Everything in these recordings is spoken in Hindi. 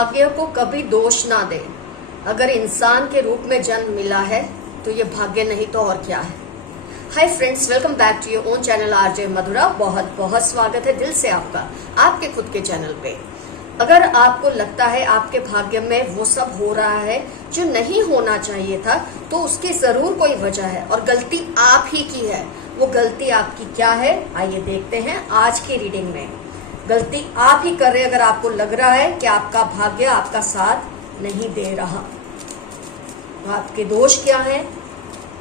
भाग्य को कभी दोष ना दे। अगर इंसान के रूप में जन्म मिला है तो ये भाग्य नहीं तो और क्या है। Hi friends, welcome back to your own channel RJ Madhura. बहुत बहुत स्वागत है दिल से आपका आपके खुद के चैनल पे। अगर आपको लगता है आपके भाग्य में वो सब हो रहा है जो नहीं होना चाहिए था, तो उसकी जरूर कोई वजह है और गलती आप ही की है। वो गलती आपकी क्या है, आइए देखते हैं आज की रीडिंग में। गलती आप ही कर रहे हैं अगर आपको लग रहा है कि आपका भाग्य आपका साथ नहीं दे रहा। तो आपके दोष क्या हैं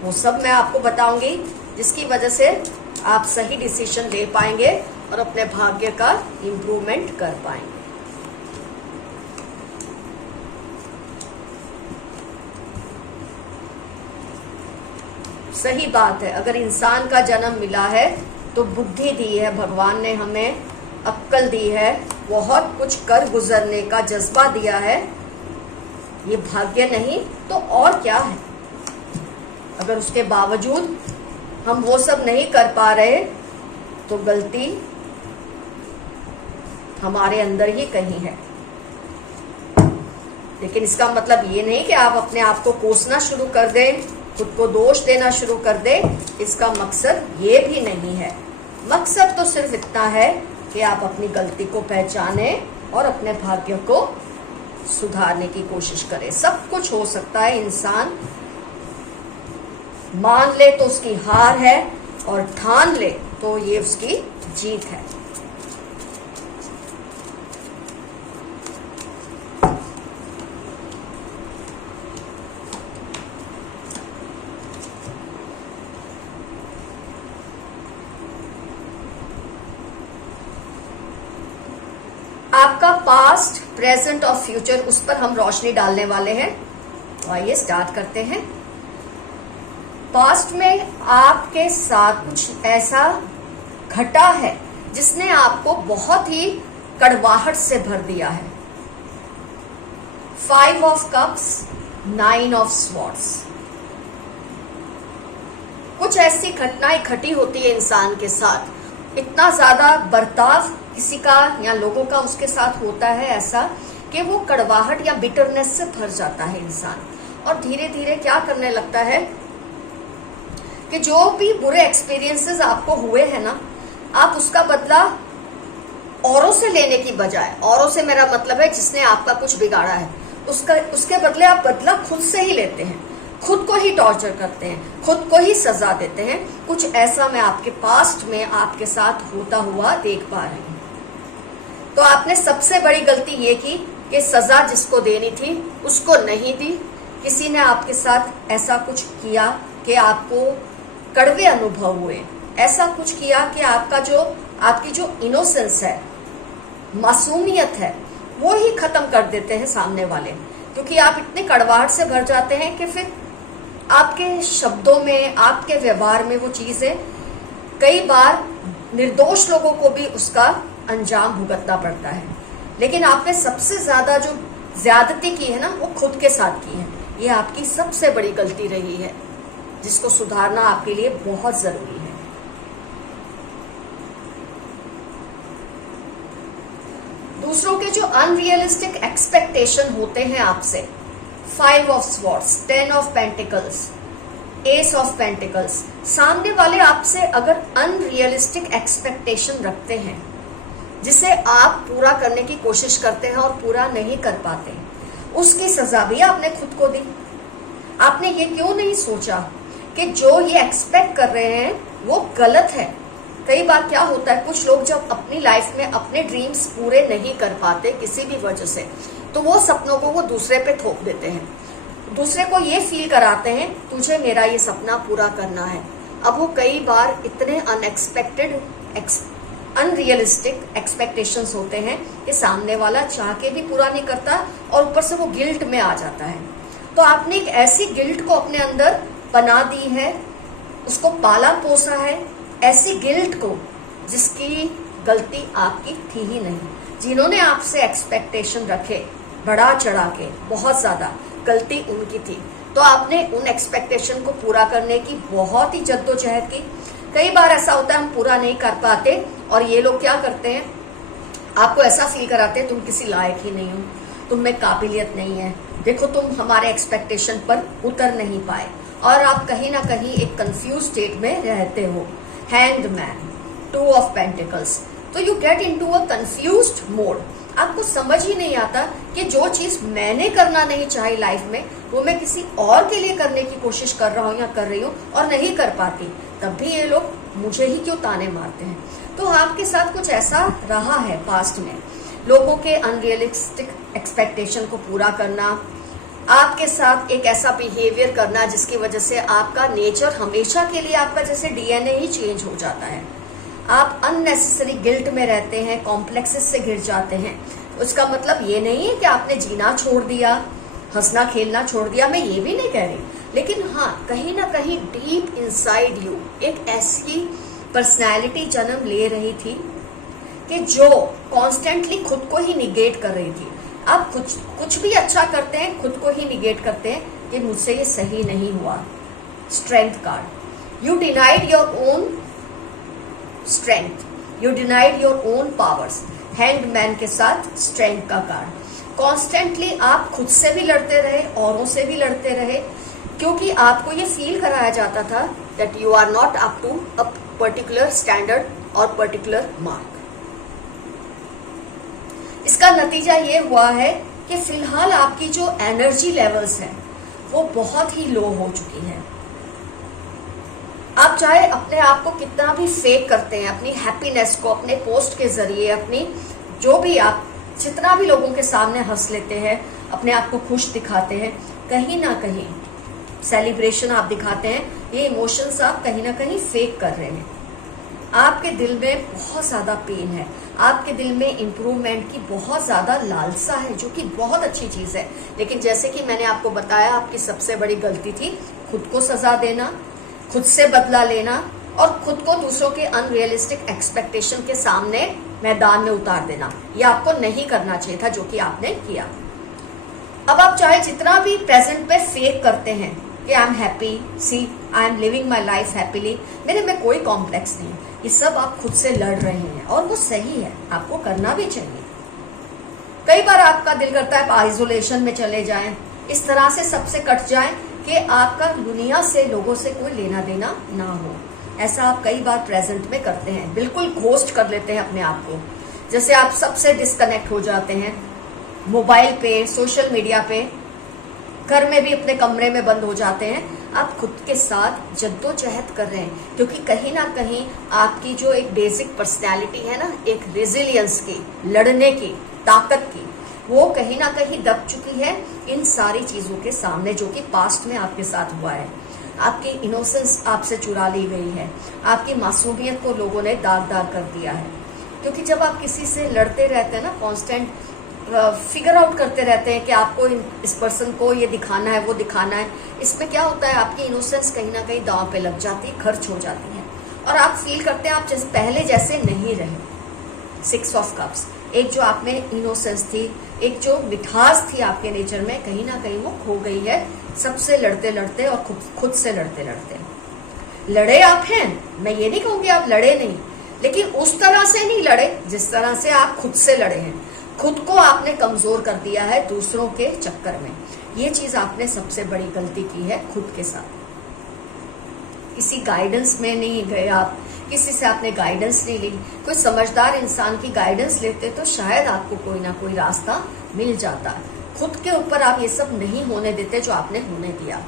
वो सब मैं आपको बताऊंगी, जिसकी वजह से आप सही डिसीजन ले पाएंगे और अपने भाग्य का इम्प्रूवमेंट कर पाएंगे। सही बात है, अगर इंसान का जन्म मिला है तो बुद्धि दी है भगवान ने, हमें अक्ल दी है, बहुत कुछ कर गुजरने का जज्बा दिया है। ये भाग्य नहीं तो और क्या है। अगर उसके बावजूद हम वो सब नहीं कर पा रहे तो गलती हमारे अंदर ही कहीं है। लेकिन इसका मतलब ये नहीं कि आप अपने आप को कोसना शुरू कर दें, खुद को दोष देना शुरू कर दें। इसका मकसद ये भी नहीं है। मकसद तो सिर्फ इतना है कि आप अपनी गलती को पहचाने और अपने भाग्य को सुधारने की कोशिश करें। सब कुछ हो सकता है, इंसान मान ले तो उसकी हार है और ठान ले तो ये उसकी जीत है। आपका पास्ट, प्रेजेंट और फ्यूचर, उस पर हम रोशनी डालने वाले हैं। तो आइए स्टार्ट करते हैं। पास्ट में आपके साथ कुछ ऐसा घटा है जिसने आपको बहुत ही कड़वाहट से भर दिया है। 5 ऑफ कप्स, 9 ऑफ स्वॉर्ड्स। कुछ ऐसी घटनाएं घटी होती है इंसान के साथ, इतना ज्यादा बर्ताव किसी का या लोगों का उसके साथ होता है ऐसा कि वो कड़वाहट या बिटरनेस से भर जाता है इंसान, और धीरे धीरे क्या करने लगता है कि जो भी बुरे एक्सपीरियंसेस आपको हुए हैं ना, आप उसका बदला औरों से लेने की बजाय, औरों से मेरा मतलब है जिसने आपका कुछ बिगाड़ा है, उसके बदले आप बदला खुद से ही लेते हैं, खुद को ही टॉर्चर करते हैं, खुद को ही सजा देते हैं। कुछ ऐसा मैं आपके पास्ट में आपके साथ होता हुआ देख पा रही हूँ। तो आपने सबसे बड़ी गलती ये की कि सजा जिसको देनी थी उसको नहीं दी। किसी ने आपके साथ ऐसा कुछ किया कि आपको कड़वे अनुभव हुए, ऐसा कुछ किया कि आपकी जो इनोसेंस है, मासूमियत है, वो ही खत्म कर देते हैं सामने वाले। क्योंकि आप इतने कड़वाहट से भर जाते हैं कि फिर आपके शब्दों में, आपके व्यवहार में वो चीजें कई बार निर्दोष लोगों को भी उसका अंजाम भुगतना पड़ता है। लेकिन आपने सबसे ज्यादा जो ज्यादती की है ना, वो खुद के साथ की है। ये आपकी सबसे बड़ी गलती रही है, जिसको सुधारना आपके लिए बहुत जरूरी है। दूसरों के जो अनरियलिस्टिक एक्सपेक्टेशन होते हैं आपसे, 5 of swords, 10 of pentacles, S of pentacles, सामने वाले आपसे अगर अनरियलिस्टिक एक्सपेक्टेशन रखते हैं जिसे आप पूरा करने की कोशिश करते हैं और पूरा नहीं कर पाते, उसकी सजा भी आपने खुद को दी। आपने ये क्यों नहीं सोचा कि जो ये एक्सपेक्ट कर रहे हैं वो गलत है। कई बार क्या होता है, कुछ लोग जब अपनी लाइफ में अपने ड्रीम्स पूरे नहीं कर पाते किसी भी वजह से, तो वो सपनों को वो दूसरे पे थोप देते हैं, दूसरे को ये फील कराते हैं तुझे मेरा ये सपना पूरा करना है। अब वो कई बार इतने अनएक्सपेक्टेड, अनरियलिस्टिक एक्सपेक्टेशंस होते हैं कि सामने वाला चाह के भी पूरा नहीं करता और ऊपर से वो गिल्ट में आ जाता है। तो आपने एक ऐसी गिल्ट को अपने अंदर बना दी है, उसको पाला पोसा है, ऐसी गिल्ट को जिसकी गलती आपकी थी ही नहीं। जिन्होंने आपसे एक्सपेक्टेशन रखे बढ़ा चढ़ा के बहुत ज्यादा, गलती उनकी थी। तो आपने उन एक्सपेक्टेशन को पूरा करने की बहुत ही जद्दोजहद की। कई बार ऐसा होता है हम पूरा नहीं कर पाते और ये लोग क्या करते हैं, आपको ऐसा फील कराते हैं तुम किसी लायक ही नहीं हो, तुम में काबिलियत नहीं है, देखो तुम हमारे एक्सपेक्टेशन पर उतर नहीं पाए, और आप कहीं ना कहीं एक कंफ्यूज स्टेट में रहते हो। हैंग्ड मैन, 2 ऑफ पेंटिकल्स, तो you get into a confused mode. आपको समझ ही नहीं आता कि जो चीज मैंने करना नहीं चाही लाइफ में, वो मैं किसी और के लिए करने की कोशिश कर रहा हूँ या कर रही हूँ और नहीं कर पाती, तब भी ये लोग मुझे ही क्यों ताने मारते हैं। तो आपके साथ कुछ ऐसा रहा है पास्ट में, लोगों के अनरियलिस्टिक एक्सपेक्टेशन को पूरा करना, आपके साथ एक ऐसा बिहेवियर करना जिसकी वजह से आपका नेचर हमेशा के लिए, आपका जैसे डीएनए ही चेंज हो जाता है। आप अननेसेसरी गिल्ट में रहते हैं, कॉम्प्लेक्सेस से घिर जाते हैं। उसका मतलब ये नहीं है कि आपने जीना छोड़ दिया, हंसना खेलना छोड़ दिया, मैं ये भी नहीं कह रही, लेकिन हाँ, कहीं ना कहीं डीप इनसाइड यू एक ऐसी पर्सनैलिटी जन्म ले रही थी कि जो कॉन्स्टेंटली खुद को ही निगेट कर रही थी। आप कुछ भी अच्छा करते हैं, खुद को ही निगेट करते हैं कि मुझसे ये सही नहीं हुआ। Strength card, you denied your own strength, you denied your own powers. Hanged man के साथ स्ट्रेंथ का कार्ड। कॉन्स्टेंटली आप खुद से भी लड़ते रहे, औरों से भी लड़ते रहे, क्योंकि आपको ये फील कराया जाता था that you are not up to a particular standard और पर्टिकुलर मार्क। इसका नतीजा ये हुआ है कि फिलहाल आपकी जो एनर्जी लेवल्स हैं वो बहुत ही लो हो चुकी है। आप चाहे अपने आप को कितना भी फेक करते हैं, अपनी हैप्पीनेस को अपने पोस्ट के जरिए, अपनी जो भी आप जितना भी लोगों के सामने हंस लेते हैं, अपने आप को खुश दिखाते हैं, कहीं ना कहीं सेलिब्रेशन आप दिखाते हैं, ये इमोशंस आप कहीं ना कहीं फेक कर रहे हैं। आपके दिल में बहुत ज्यादा पेन है, आपके दिल में इम्प्रूवमेंट की बहुत ज्यादा लालसा है, जो कि बहुत अच्छी चीज है। लेकिन जैसे कि मैंने आपको बताया, आपकी सबसे बड़ी गलती थी खुद को सजा देना, खुद से बदला लेना और खुद को दूसरों के अनरियलिस्टिक एक्सपेक्टेशन के सामने मैदान में उतार देना। ये आपको नहीं करना चाहिए था, जो कि आपने किया। अब आप चाहे जितना भी प्रेजेंट पे फेक करते हैं कि I am happy, see I am living my life happily, मेरे में कोई कॉम्प्लेक्स नहीं, ये सब आप खुद से लड़ रहे हैं और वो सही है, आपको करना भी चाहिए। कई बार आपका दिल करता है आप आइसोलेशन में चले जाएं, इस तरह से सबसे कट जाएं कि आपका दुनिया से, लोगों से कोई लेना देना ना हो। ऐसा आप कई बार प्रेजेंट में करते हैं, बिल्कुल घोस्ट कर लेते हैं अपने आप को, जैसे आप सबसे डिस्कनेक्ट हो जाते हैं, मोबाइल पे, सोशल मीडिया पे, घर में भी अपने कमरे में बंद हो जाते हैं। आप खुद के साथ जद्दोजहद कर रहे हैं, क्योंकि कहीं ना कहीं आपकी जो एक बेसिक पर्सनैलिटी है ना, एक रेजिलियंस की, लड़ने की, ताकत की, वो कहीं ना कहीं दब चुकी है इन सारी चीजों के सामने जो कि पास्ट में आपके साथ हुआ है। आपकी इनोसेंस आपसे चुरा ली गई है, आपकी मासूमियत को लोगों ने दागदार कर दिया है। क्योंकि जब आप किसी से लड़ते रहते हैं ना, कांस्टेंट फिगर आउट करते रहते हैं कि आपको इस पर्सन को ये दिखाना है, वो दिखाना है, इसमें क्या होता है, आपकी इनोसेंस कहीं ना कहीं दांव पे लग जाती है, खर्च हो जाती है, और आप फील करते हैं आप जैसे पहले जैसे नहीं रहे। 6 ऑफ कप्स, एक जो आप में इनोसेंस थी, एक जो मिठास थी आपके नेचर में, कहीं ना कहीं वो खो गई है सबसे लड़ते लड़ते और खुद से लड़ते लड़ते। लड़े आप हैं, मैं ये नहीं कहूंगी आप लड़े नहीं, लेकिन उस तरह से नहीं लड़े जिस तरह से आप खुद से लड़े हैं। खुद को आपने कमजोर कर दिया है दूसरों के चक्कर में। ये चीज आपने सबसे बड़ी गलती की है खुद के साथ। किसी गाइडेंस में नहीं गए आप, किसी से आपने गाइडेंस नहीं ली। कोई समझदार इंसान की गाइडेंस लेते तो शायद आपको कोई ना कोई रास्ता मिल जाता। खुद के ऊपर आप ये सब नहीं होने देते जो आपने होने दिया।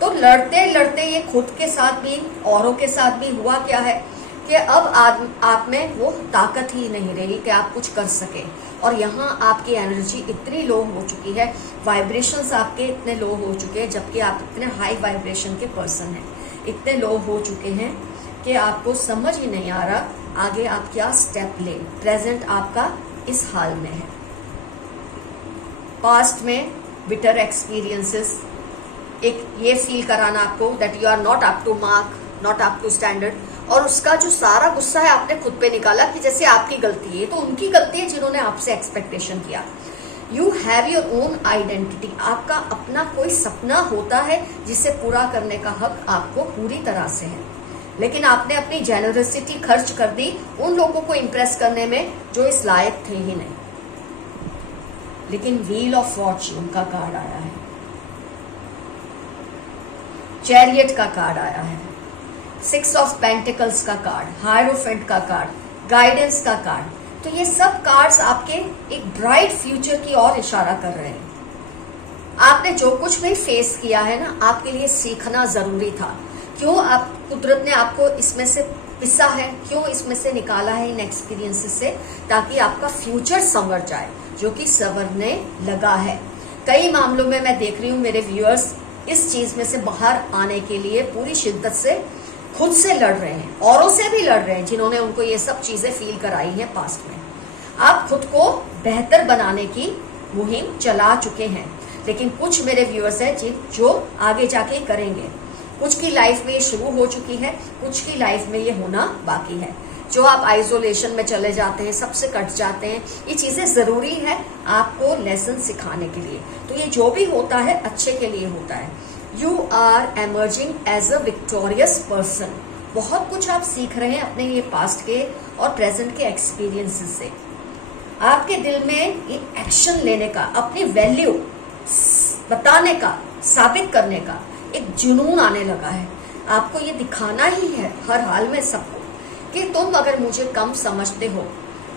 तो लड़ते लड़ते ये खुद के साथ भी औरों के साथ भी हुआ क्या है कि अब आप में वो ताकत ही नहीं रही कि आप कुछ कर सके, और यहाँ आपकी एनर्जी इतनी लो हो चुकी है, वाइब्रेशंस आपके इतने लो हो चुके हैं, जबकि आप इतने हाई वाइब्रेशन के पर्सन हैं, इतने लो हो चुके हैं कि आपको समझ ही नहीं आ रहा आगे आप क्या स्टेप लें। प्रेजेंट आपका इस हाल में है। पास्ट में बिटर एक्सपीरियंसेस, एक ये फील कराना आपको that you are not up to mark, not up to standard, और उसका जो सारा गुस्सा है आपने खुद पे निकाला कि जैसे आपकी गलती है, तो उनकी गलती है जिन्होंने आपसे एक्सपेक्टेशन किया। You have your own identity, आपका अपना कोई सपना होता है जिसे पूरा करने का हक आपको पूरी तरह से है। लेकिन आपने अपनी जेनरसिटी खर्च कर दी उन लोगों को इम्प्रेस करने में जो इस लायक थे ही नहीं। लेकिन व्हील ऑफ फॉर्च्यून का कार्ड आया है, चैरियट का कार्ड आया है, 6 ऑफ पेंटिकल्स का कार्ड, हायरोफेंट का कार्ड, गाइडेंस का कार्ड। तो ये सब कार्ड्स आपके एक ब्राइट फ्यूचर की ओर इशारा कर रहे हैं। आपने जो कुछ भी फेस किया है ना, आपके लिए सीखना जरूरी था। क्यों आप कुदरत ने आपको इसमें से पिसा है, क्यों इसमें से निकाला है इन एक्सपीरियंसेस से, ताकि आपका फ्यूचर संवर जाए, जो कि संवरने लगा है। कई मामलों में मैं देख रही हूँ मेरे व्यूअर्स इस चीज में से बाहर आने के लिए पूरी शिद्दत से खुद से लड़ रहे हैं, औरों से भी लड़ रहे हैं जिन्होंने उनको ये सब चीजें फील कराई हैं पास्ट में। आप खुद को बेहतर बनाने की मुहिम चला चुके हैं, लेकिन कुछ मेरे व्यूअर्स हैं जो आगे जाके करेंगे। कुछ की लाइफ में ये शुरू हो चुकी है, कुछ की लाइफ में ये होना बाकी है। जो आप आइसोलेशन में चले जाते हैं, सबसे कट जाते हैं, ये चीजें जरूरी है आपको लेसन सिखाने के लिए। तो ये जो भी होता है अच्छे के लिए होता है। You are emerging as a victorious person. बहुत कुछ आप सीख रहे हैं अपने ये पास्ट के और प्रेजेंट के एक्सपीरियंसेस से। आपके दिल में ये एक्शन लेने का, अपनी वैल्यू बताने का, साबित करने का एक जुनून आने लगा है। आपको ये दिखाना ही है हर हाल में सबको कि तुम अगर मुझे कम समझते हो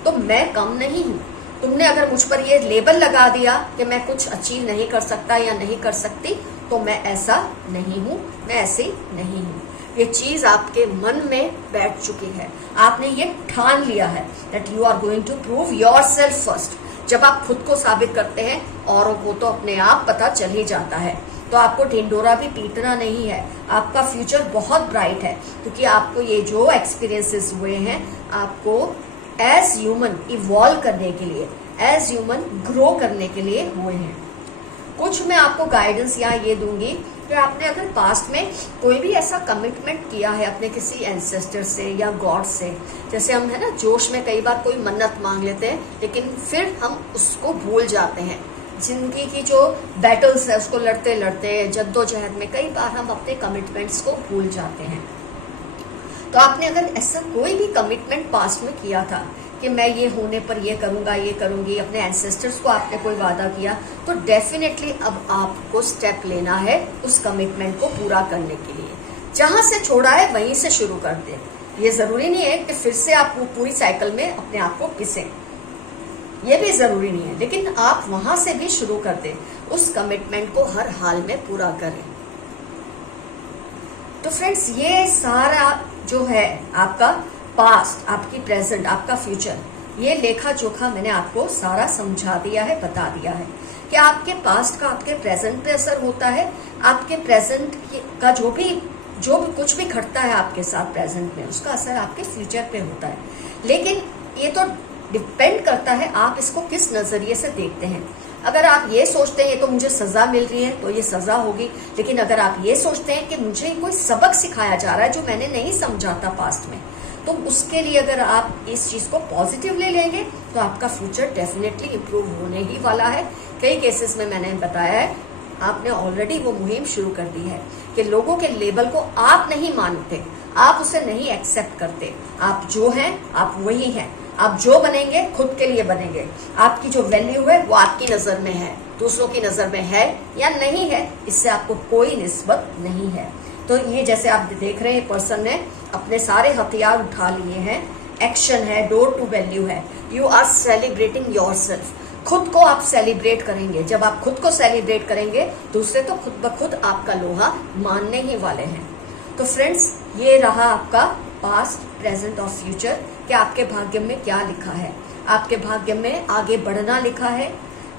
तो मैं कम नहीं हूं। तुमने अगर मुझ पर ये लेबल लगा दिया कि मैं कुछ अचीव नहीं कर सकता या नहीं कर सकती, तो मैं ऐसा नहीं हूं, मैं ऐसी नहीं हूं। ये चीज आपके मन में बैठ चुकी है। आपने ये ठान लिया है that you are going to prove yourself first. जब आप खुद को साबित करते हैं, औरों को तो अपने आप पता चल ही जाता है। तो आपको ढिंडोरा भी पीटना नहीं है। आपका फ्यूचर बहुत ब्राइट है, क्योंकि आपको ये जो एक्सपीरियंसेस हुए हैं, आपको एज ह्यूमन इवॉल्व करने के लिए, एज ह्यूमन ग्रो करने के लिए हुए हैं। कुछ मैं आपको गाइडेंस यहाँ ये दूंगी कि आपने अगर पास्ट में कोई भी ऐसा कमिटमेंट किया है अपने किसी एंसेस्टर से या गॉड से, जैसे हम है ना जोश में कई बार कोई मन्नत मांग लेते हैं, लेकिन फिर हम उसको भूल जाते हैं। जिंदगी की जो बैटल्स है उसको लड़ते लड़ते जद्दोजहद में कई बार हम अपने कमिटमेंट्स को भूल जाते हैं। तो आपने अगर ऐसा कोई भी कमिटमेंट पास्ट में किया था कि मैं ये होने पर ये करूंगा, ये करूंगी, अपने एंसेस्टर्स को आपने कोई वादा किया, तो डेफिनेटली अब आपको स्टेप लेना है उस कमिटमेंट को पूरा करने के लिए। जहां से छोड़ा है वहीं से शुरू कर दे। ये जरूरी नहीं है कि फिर से आप पूरी साइकिल में अपने आप को पिसें, ये भी जरूरी नहीं है, लेकिन आप वहां से भी शुरू कर दें। उस कमिटमेंट को हर हाल में पूरा करें। तो फ्रेंड्स, ये सारा जो है आपका पास्ट, आपकी प्रेजेंट, आपका फ्यूचर, ये लेखा जोखा मैंने आपको सारा समझा दिया है, बता दिया है कि आपके पास्ट का आपके प्रेजेंट पे असर होता है। आपके प्रेजेंट का जो भी कुछ भी घटता है आपके साथ प्रेजेंट में, उसका असर आपके फ्यूचर पे होता है। लेकिन ये तो डिपेंड करता है आप इसको किस नजरिए से देखते हैं। अगर आप ये सोचते हैं ये तो मुझे सजा मिल रही है, तो ये सजा होगी। लेकिन अगर आप ये सोचते हैं कि मुझे कोई सबक सिखाया जा रहा है जो मैंने नहीं समझा था पास्ट में, तो उसके लिए अगर आप इस चीज को पॉजिटिवली लेंगे तो आपका फ्यूचर डेफिनेटली इंप्रूव होने ही वाला है। कई केसेस में मैंने बताया है, आपने ऑलरेडी वो मुहिम शुरू कर दी है कि लोगों के लेबल को आप नहीं मानते, आप उसे नहीं एक्सेप्ट करते। आप जो हैं आप वही हैं। आप जो बनेंगे खुद के लिए बनेंगे। आपकी जो वैल्यू है वो आपकी नजर में है, दूसरों की नजर में है या नहीं है, इससे आपको कोई निस्बत नहीं है। तो ये जैसे आप देख रहे हैं, पर्सन ने अपने सारे हथियार उठा लिए हैं। एक्शन है, डोर टू वैल्यू है। You are celebrating yourself. खुद को आप सेलिब्रेट करेंगे। जब आप खुद को सेलिब्रेट करेंगे, दूसरे तो खुद ब खुद आपका लोहा मानने ही वाले हैं। तो फ्रेंड्स, ये रहा आपका पास्ट, प्रेजेंट और फ्यूचर कि आपके भाग्य में क्या लिखा है। आपके भाग्य में आगे बढ़ना लिखा है,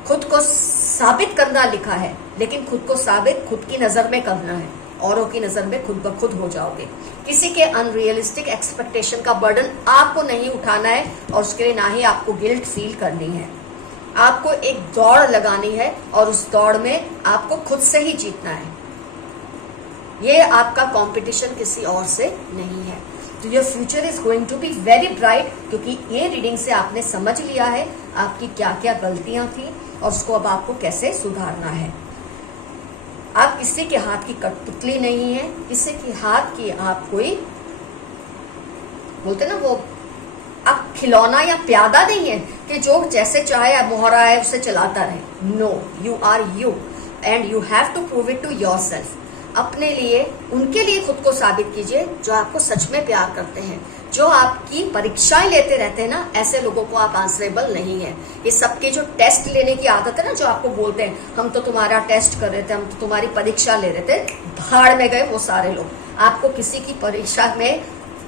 खुद को साबित करना लिखा है। लेकिन खुद को साबित खुद की नजर में करना है, औरों की नजर में खुद ब खुद हो जाओगे। किसी के अनरियलिस्टिक एक्सपेक्टेशन का बर्डन आपको नहीं उठाना है, और उसके लिए ना ही आपको गिल्ट फील करनी है। आपको एक दौड़ लगानी है और उस दौड़ में आपको खुद से ही जीतना है। ये आपका कंपटीशन किसी और से नहीं है। तो your future is going to be very bright, क्योंकि ये रीडिंग से आपने समझ लिया है आपकी क्या क्या गलतियां थी और उसको अब आपको कैसे सुधारना है। आप किसी के हाथ की कठपुतली नहीं है, किसी के हाथ की आप कोई बोलते ना वो, अब खिलौना या प्यादा नहीं है कि जो जैसे चाहे मोहरा है उसे चलाता रहे। No, you are you and you have to prove it to yourself. अपने लिए, उनके लिए खुद को साबित कीजिए जो आपको सच में प्यार करते हैं। जो आपकी परीक्षाएं लेते रहते हैं ना, ऐसे लोगों को आप आंसरेबल नहीं है। ये सबके जो टेस्ट लेने की आदत है ना, जो आपको बोलते हैं हम तो तुम्हारा टेस्ट कर रहे थे, हम तो तुम्हारी परीक्षा ले रहे थे, भाड़ में गए वो सारे लोग। आपको किसी की परीक्षा में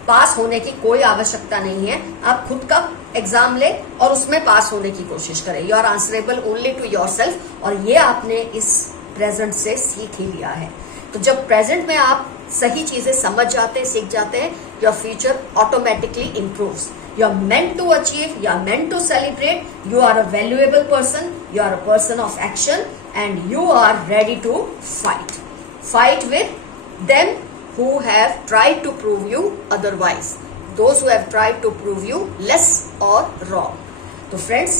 पास होने की कोई आवश्यकता नहीं है। आप खुद का एग्जाम ले और उसमें पास होने की कोशिश करें। You are answerable only to yourself, और ये आपने इस प्रेजेंट से सीख ही लिया है। तो जब प्रेजेंट में आप सही चीजें समझ जाते हैं, सीख जाते हैं, your future automatically improves. You are meant to achieve, you are meant to celebrate, you are a valuable person, you are a person of action, and you are ready to fight with them who have tried to prove you otherwise, those who have tried to prove you less or wrong. तो फ्रेंड्स,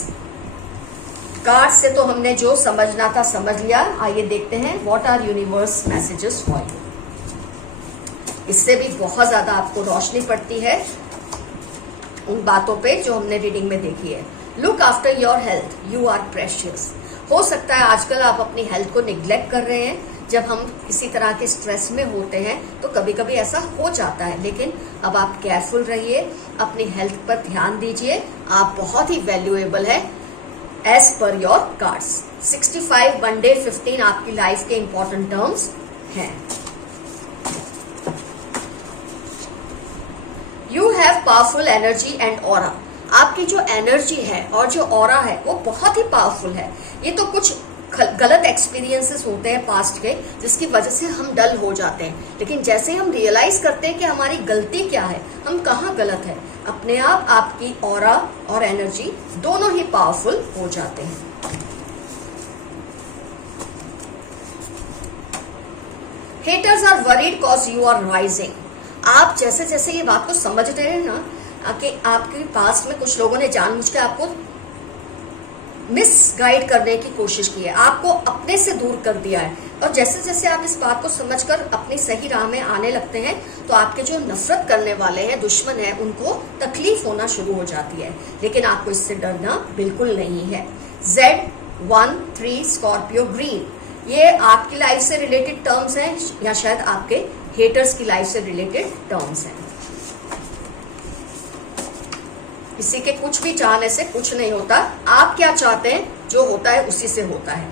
कार्ड से तो हमने जो समझना था समझ लिया। आइए देखते हैं what are universe messages for you. इससे भी बहुत ज्यादा आपको रोशनी पड़ती है उन बातों पे जो हमने रीडिंग में देखी है। Look after your health, you are precious. हो सकता है आजकल आप अपनी हेल्थ को निग्लेक्ट कर रहे हैं। जब हम किसी तरह के स्ट्रेस में होते हैं तो कभी कभी ऐसा हो जाता है, लेकिन अब आप केयरफुल रहिए, अपनी हेल्थ पर ध्यान दीजिए। आप बहुत ही वैल्यूएबल है as per your cards. 65 Monday 15 आपकी लाइफ के इंपॉर्टेंट टर्म्स हैं। You have powerful energy and aura. आपकी जो एनर्जी है और जो ऑरा है वो बहुत ही पावरफुल है। ये तो कुछ गलत एक्सपीरियंसेस होते हैं पास्ट के, जिसकी वजह से हम डल हो जाते हैं, लेकिन जैसे हम रियलाइज करते हैं कि हमारी गलती क्या है, हम कहाँ गलत है, अपने आप आपकी ऑरा और एनर्जी दोनों ही पावरफुल हो जाते हैं। Haters are worried cause you are rising. आप जैसे जैसे ये बात को समझ रहे हैं ना कि आपके पास्ट में कुछ लोगों ने जानबूझ के आपको मिसगाइड करने की कोशिश की है, आपको अपने से दूर कर दिया है, और जैसे जैसे आप इस बात को समझकर अपनी सही राह में आने लगते हैं तो आपके जो नफरत करने वाले हैं, दुश्मन हैं, उनको तकलीफ होना शुरू हो जाती है। लेकिन आपको इससे डरना बिल्कुल नहीं है। Z13 स्कॉर्पियो ग्रीन, ये आपकी लाइफ से रिलेटेड टर्म्स हैं या शायद आपके हेटर्स की लाइफ से रिलेटेड टर्म्स हैं। किसी के कुछ भी चाहने से कुछ नहीं होता। आप क्या चाहते हैं, जो होता है उसी से होता है।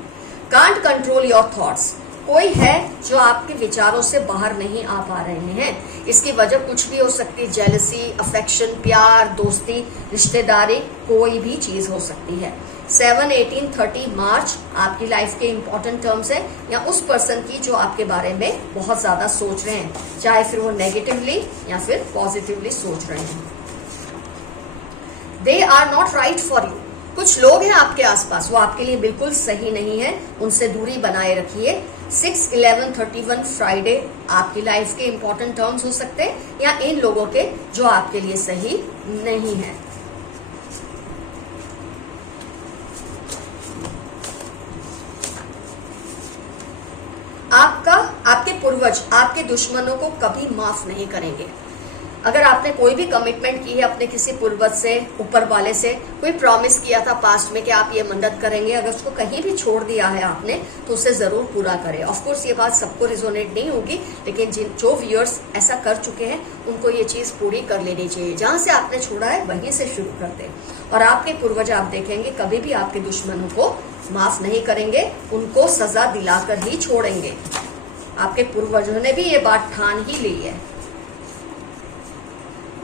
कांट कंट्रोल योर थॉट्स, कोई है जो आपके विचारों से बाहर नहीं आ पा रहे हैं। इसकी वजह कुछ भी हो सकती है, जेलसी, अफेक्शन, प्यार, दोस्ती, रिश्तेदारी, कोई भी चीज हो सकती है। 7, 18, 30 मार्च आपकी लाइफ के इंपॉर्टेंट टर्म्स है, या उस पर्सन की जो आपके बारे में बहुत ज्यादा सोच रहे हैं, चाहे फिर वो नेगेटिवली या फिर पॉजिटिवली सोच रहे हैं। They are not right for you, कुछ लोग हैं आपके आसपास, वो आपके लिए बिल्कुल सही नहीं है, उनसे दूरी बनाए रखिए। 6, 11, 31 फ्राइडे आपकी लाइफ के इंपॉर्टेंट टर्म्स हो सकते हैं, या इन लोगों के जो आपके लिए सही नहीं है। आपके पूर्वज आपके दुश्मनों को कभी माफ नहीं करेंगे। अगर आपने कोई भी कमिटमेंट की है अपने किसी पूर्वज से, ऊपर वाले से, कोई प्रॉमिस किया था पास्ट में कि आप ये मदद करेंगे, अगर उसको कहीं भी छोड़ दिया है आपने तो उसे जरूर पूरा करें। ऑफ कोर्स ये बात सबको रिजोनेट नहीं होगी, लेकिन जो व्यूअर्स ऐसा कर चुके हैं उनको ये चीज पूरी कर लेनी चाहिए। जहां से आपने छोड़ा है वहीं से शुरू कर दें। और आपके पूर्वज आप देखेंगे कभी भी आपके दुश्मनों को माफ नहीं करेंगे, उनको सजा दिलाकर ही छोड़ेंगे। आपके पूर्वजों ने भी ये बात ठान ही ली है।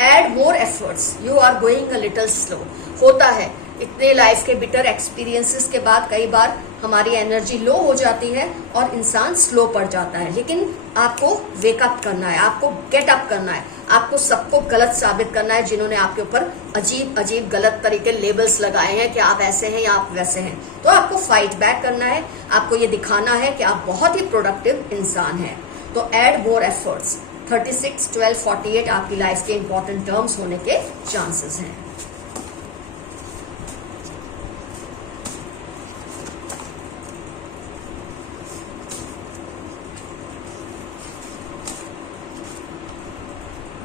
Add more efforts, you are going a little slow. होता है इतने लाइफ के बिटर एक्सपीरियंसेस के बाद कई बार हमारी एनर्जी लो हो जाती है और इंसान स्लो पड़ जाता है, लेकिन आपको वेकअप करना है, आपको गेट अप करना है, आपको सबको गलत साबित करना है जिन्होंने आपके ऊपर अजीब अजीब गलत तरीके लेबल्स लगाए हैं कि आप ऐसे हैं या आप वैसे हैं। तो आपको फाइट बैक करना है, आपको ये दिखाना है कि आप बहुत ही प्रोडक्टिव इंसान हैं। तो एड मोर एफर्ट्स। 36, 12, 48 आपकी लाइफ के इंपॉर्टेंट टर्म्स होने के चांसेस हैं।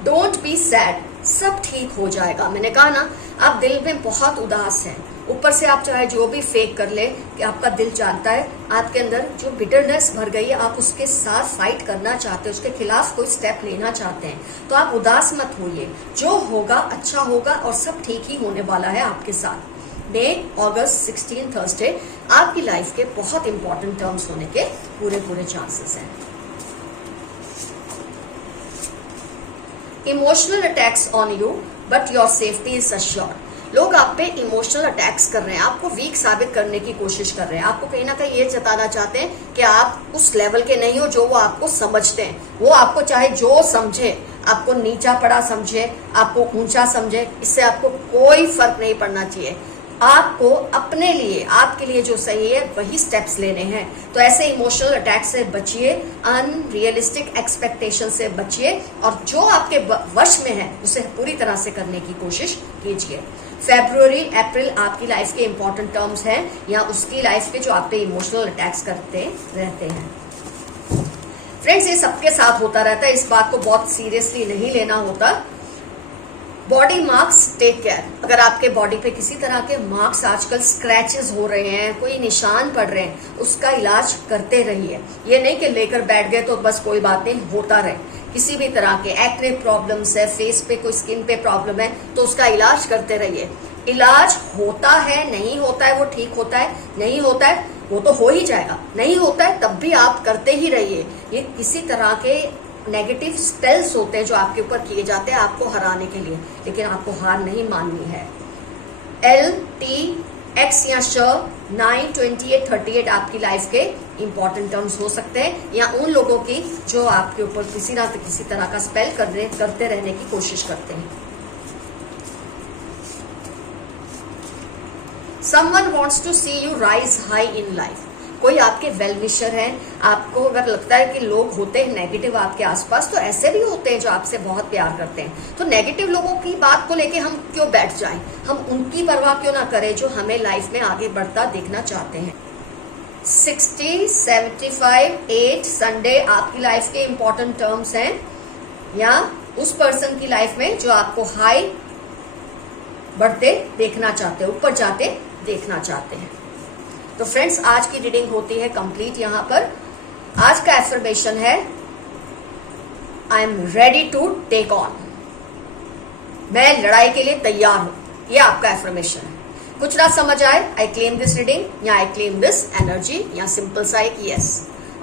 डोंट बी सैड, सब ठीक हो जाएगा। मैंने कहा ना, आप दिल में बहुत उदास हैं, ऊपर से आप चाहे जो भी फेक कर ले कि आपका दिल जानता है आपके अंदर जो बिटरनेस भर गई है, आप उसके साथ फाइट करना चाहते हैं, उसके खिलाफ कोई स्टेप लेना चाहते हैं, तो आप उदास मत होइए। जो होगा अच्छा होगा और सब ठीक ही होने वाला है आपके साथ। अगस्त 16 थर्सडे आपकी लाइफ के बहुत इंपॉर्टेंट टर्म्स होने के पूरे चांसेस हैं। Emotional attacks on you but your safety is assured. लोग आप पे इमोशनल अटैक्स कर रहे हैं, आपको वीक साबित करने की कोशिश कर रहे हैं, आपको कहीं ना कहीं ये जताना चाहते हैं कि आप उस लेवल के नहीं हो जो वो आपको समझते हैं। वो आपको चाहे जो समझे, आपको नीचा पड़ा समझे, आपको ऊंचा समझे, इससे आपको कोई फर्क नहीं पड़ना चाहिए। आपको अपने लिए, आपके लिए जो सही है वही स्टेप्स लेने हैं। तो ऐसे इमोशनल अटैक से बचिए, अनरियलिस्टिक एक्सपेक्टेशन से बचिए, और जो आपके वश में है उसे पूरी तरह से करने की कोशिश कीजिए। फरवरी अप्रैल आपकी लाइफ के इंपॉर्टेंट टर्म्स हैं, या उसकी लाइफ के जो आप पे इमोशनल अटैक्स करते रहते हैं। फ्रेंड्स, ये सबके साथ होता रहता है, इस बात को बहुत सीरियसली नहीं लेना होता। Body marks, take care. अगर आपके बॉडी पे किसी तरह के मार्क्स, आजकल स्क्रैचेस हो रहे हैं, कोई निशान पड़ रहे हैं, उसका इलाज करते रहिए। ये नहीं कि लेकर बैठ गए तो बस कोई बात नहीं, होता रहे। किसी भी तरह के एक्ने प्रॉब्लम्स है, फेस पे कोई स्किन पे प्रॉब्लम है, तो उसका इलाज करते रहिए। इलाज होता है, नहीं होता है वो ठीक होता है, नहीं होता है वो तो हो ही जाएगा, नहीं होता है तब भी आप करते ही रहिए। ये किसी तरह के नेगेटिव स्पेल्स होते हैं जो आपके ऊपर किए जाते हैं आपको हराने के लिए, लेकिन आपको हार नहीं माननी है। LTX या श 9, 28, 38 आपकी लाइफ के इंपॉर्टेंट टर्म्स हो सकते हैं, या उन लोगों की जो आपके ऊपर किसी ना किसी तरह का स्पेल करते रहने की कोशिश करते हैं। Someone wants to see you rise high in life। कोई आपके वेल विशर हैं, आपको अगर लगता है कि लोग होते हैं नेगेटिव आपके आसपास, तो ऐसे भी होते हैं जो आपसे बहुत प्यार करते हैं। तो नेगेटिव लोगों की बात को लेके हम क्यों बैठ जाएं, हम उनकी परवाह क्यों ना करें जो हमें लाइफ में आगे बढ़ता देखना चाहते हैं। 60, 75, 8 संडे आपकी लाइफ के इंपॉर्टेंट टर्म्स हैं, या उस पर्सन की लाइफ में जो आपको हाई बढ़ते देखना चाहते हैं, ऊपर जाते देखना चाहते हैं। तो फ्रेंड्स, आज की रीडिंग होती है कंप्लीट। यहां पर आज का एफर्मेशन है, I am ready to take on. मैं लड़ाई के लिए तैयार हूं, ये आपका एफर्मेशन है। कुछ ना समझ आए, आई क्लेम दिस रीडिंग, या आई क्लेम दिस एनर्जी, या सिंपल सा एक यस।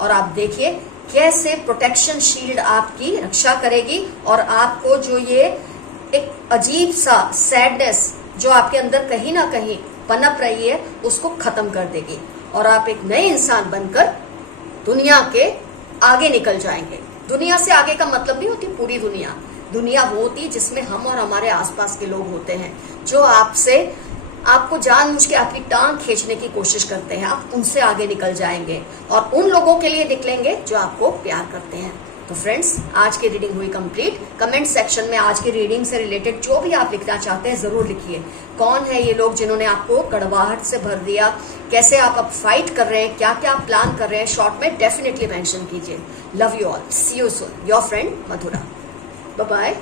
और आप देखिए कैसे प्रोटेक्शन शील्ड आपकी रक्षा करेगी, और आपको जो ये एक अजीब सा सैडनेस जो आपके अंदर कहीं ना कहीं पनप रही है उसको खत्म कर देगी, और आप एक नए इंसान बनकर दुनिया के आगे निकल जाएंगे। दुनिया से आगे का मतलब नहीं होती पूरी दुनिया, दुनिया वो होती है जिसमें हम और हमारे आसपास के लोग होते हैं जो आपको जानबूझ के आपकी टांग खींचने की कोशिश करते हैं। आप उनसे आगे निकल जाएंगे और उन लोगों के लिए निकलेंगे जो आपको प्यार करते हैं। तो फ्रेंड्स, आज की रीडिंग हुई कंप्लीट। कमेंट सेक्शन में आज की रीडिंग से रिलेटेड जो भी आप लिखना चाहते हैं जरूर लिखिए। कौन है ये लोग जिन्होंने आपको कड़वाहट से भर दिया, कैसे आप अब फाइट कर रहे हैं, क्या क्या प्लान कर रहे हैं, शॉर्ट में डेफिनेटली मेंशन कीजिए। Love you all, see you soon, your friend Madhura. Bye bye.